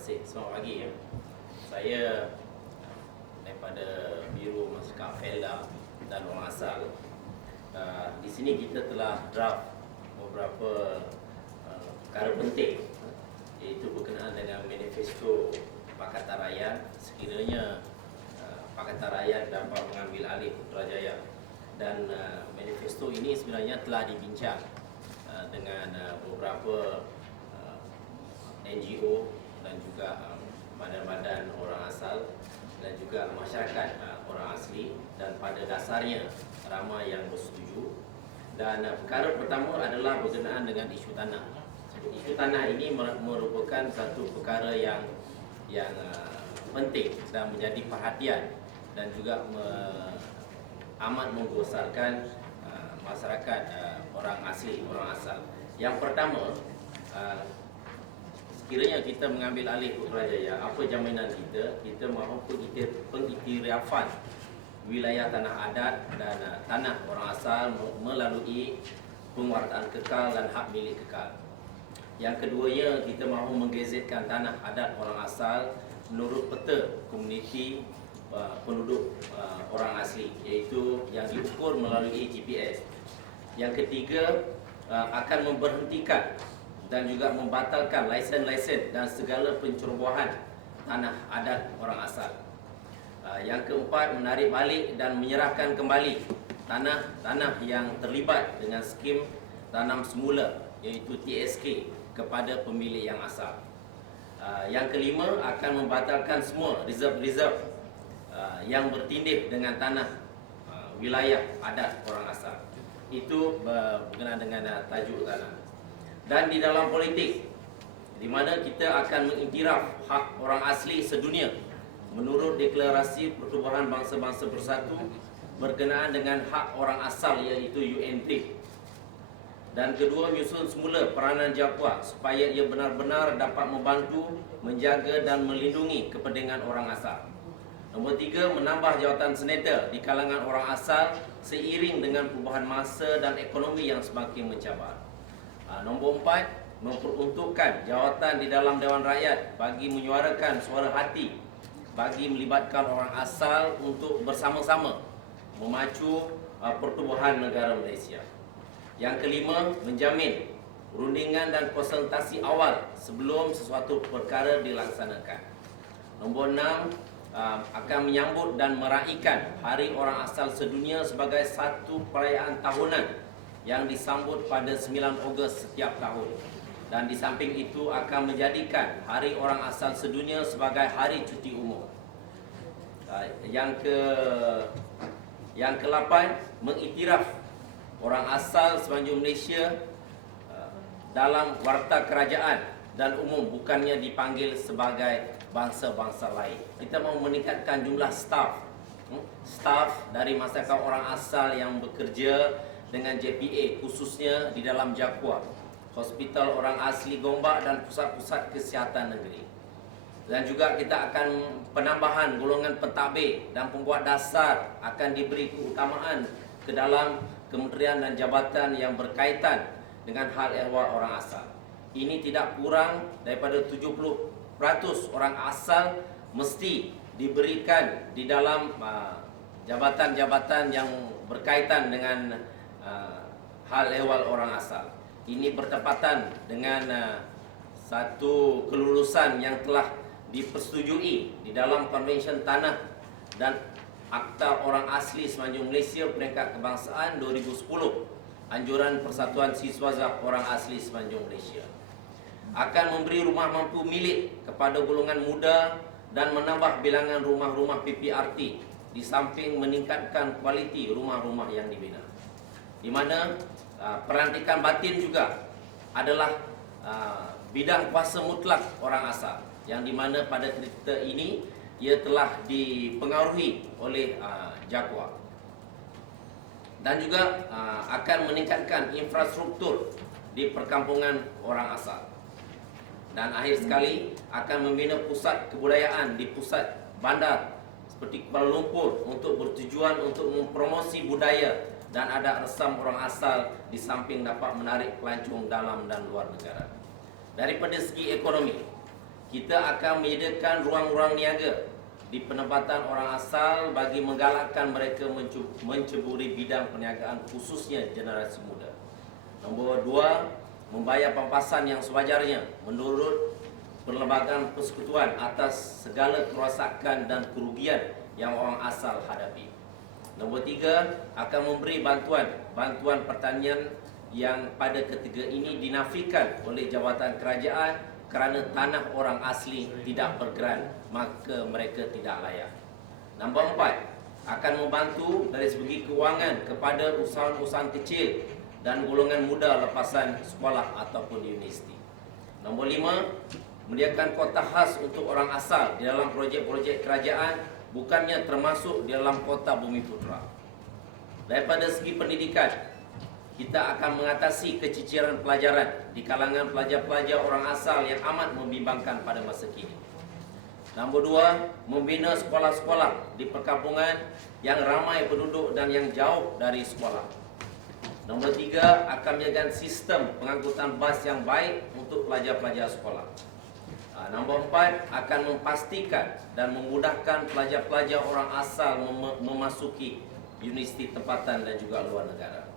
kasih. Selamat pagi ya. Saya daripada Biro Masyarakat Felda dan Orang Asal. Di sini kita telah draft beberapa perkara penting, iaitu berkenaan dengan manifesto Pakatan Rakyat. Sekiranya Pakatan Rakyat dapat mengambil alih Putrajaya, dan manifesto ini sebenarnya telah dibincang dengan beberapa NGO dan juga badan-badan orang asal dan juga masyarakat orang asli, dan pada dasarnya ramai yang bersetuju. Dan perkara pertama adalah berkenaan dengan isu tanah. Isu tanah ini merupakan satu perkara yang penting dan menjadi perhatian, dan juga amat menggosarkan masyarakat orang asli, orang asal. Yang pertama, sekiranya kita mengambil alih Putrajaya, apa jaminan kita? Kita mahu pengiktirafan wilayah tanah adat dan tanah orang asal melalui penguartaan kekal dan hak milik kekal. Yang keduanya, kita mahu menggazetkan tanah adat orang asal menurut peta komuniti penduduk orang asli, iaitu yang diukur melalui GPS. Yang ketiga, akan memberhentikan dan juga membatalkan lesen-lesen dan segala pencerobohan tanah adat orang asal. Yang keempat, menarik balik dan menyerahkan kembali tanah-tanah yang terlibat dengan skim tanam semula, iaitu TSK, kepada pemilik yang asal. Yang kelima, akan membatalkan semua reserve-reserve yang bertindih dengan tanah wilayah adat orang asal. Itu berkenaan dengan tajuk tanah. Dan di dalam politik, di mana kita akan mengiktiraf hak orang asli sedunia menurut Deklarasi Pertubuhan Bangsa-Bangsa Bersatu berkenaan dengan hak orang asal, iaitu UNP. Dan kedua, menyusun semula peranan Jaguar supaya ia benar-benar dapat membantu, menjaga dan melindungi kepentingan orang asal. Nombor tiga, menambah jawatan senator di kalangan orang asal seiring dengan perubahan masa dan ekonomi yang semakin mencabar. Nombor empat, memperuntukkan jawatan di dalam Dewan Rakyat bagi menyuarakan suara hati, bagi melibatkan orang asal untuk bersama-sama memacu pertubuhan negara Malaysia. Yang kelima, menjamin rundingan dan konsultasi awal sebelum sesuatu perkara dilaksanakan. Nombor enam, akan menyambut dan meraihkan Hari Orang Asal Sedunia sebagai satu perayaan tahunan yang disambut pada 9 Ogos setiap tahun. Dan di samping itu akan menjadikan Hari Orang Asal Sedunia sebagai hari cuti umum. Yang ke-8, mengiktiraf orang asal semenanjung Malaysia dalam warta kerajaan dan umum, bukannya dipanggil sebagai bangsa-bangsa lain. Kita mahu meningkatkan jumlah staf dari masyarakat orang asal yang bekerja dengan JPA, khususnya di dalam Jaguar, Hospital Orang Asli Gombak dan pusat-pusat kesihatan negeri. Dan juga kita akan penambahan golongan pentadbir dan pembuat dasar akan diberi keutamaan ke dalam kementerian dan jabatan yang berkaitan dengan hal ehwal orang asal. Ini tidak kurang daripada 70% orang asal mesti diberikan di dalam jabatan-jabatan yang berkaitan dengan hal ehwal orang asal. Ini bertepatan dengan satu kelulusan yang telah dipersetujui di dalam Konvensyen Tanah dan Akta Orang Asli Semenanjung Malaysia Peringkat Kebangsaan 2010, Anjuran Persatuan Siswazah Orang Asli Semenanjung Malaysia. Akan memberi rumah mampu milik kepada golongan muda dan menambah bilangan rumah-rumah PPRT, di samping meningkatkan kualiti rumah-rumah yang dibina. Di mana pelantikan batin juga adalah bidang kuasa mutlak orang asal, yang di mana pada ketika ini ia telah dipengaruhi oleh Jaguar. Dan juga akan meningkatkan infrastruktur di perkampungan orang asal. Dan akhir sekali, akan membina pusat kebudayaan di pusat bandar seperti Kuala Lumpur untuk bertujuan untuk mempromosi budaya dan adat resam orang asal, di samping dapat menarik pelancong dalam dan luar negara. Daripada segi ekonomi, kita akan menyediakan ruang-ruang niaga di penempatan orang asal bagi menggalakkan mereka menceburi bidang perniagaan khususnya generasi muda. Nombor 2, membayar pampasan yang sewajarnya menurut Perlembagaan Persekutuan atas segala kerosakan dan kerugian yang orang asal hadapi. Nombor 3, akan memberi bantuan pertanian yang pada ketika ini dinafikan oleh jawatan kerajaan kerana tanah orang asli tidak bergeran, maka mereka tidak layak. Nombor 4, akan membantu dari segi kewangan kepada usahawan-usahawan kecil dan golongan muda lepasan sekolah ataupun universiti. Nombor 5, menyediakan kota khas untuk orang asal di dalam projek-projek kerajaan, bukannya termasuk di dalam kota Bumiputera. Daripada segi pendidikan, kita akan mengatasi keciciran pelajaran di kalangan pelajar-pelajar orang asal yang amat membimbangkan pada masa kini. Nombor 2, membina sekolah-sekolah di perkampungan yang ramai penduduk dan yang jauh dari sekolah. Nombor 3, akan menyediakan sistem pengangkutan bas yang baik untuk pelajar-pelajar sekolah. Nombor 4, akan memastikan dan memudahkan pelajar-pelajar orang asal memasuki universiti tempatan dan juga luar negara.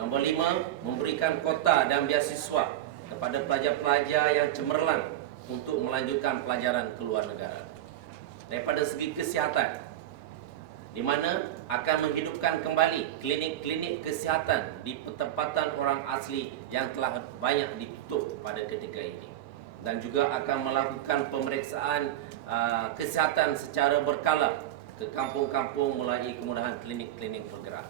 Nombor 5, memberikan kota dan beasiswa kepada pelajar-pelajar yang cemerlang untuk melanjutkan pelajaran ke luar negara. Daripada segi kesihatan, di mana akan menghidupkan kembali klinik-klinik kesihatan di tempatan orang asli yang telah banyak ditutup pada ketika ini. Dan juga akan melakukan pemeriksaan kesihatan secara berkala ke kampung-kampung melalui kemudahan klinik-klinik bergerak.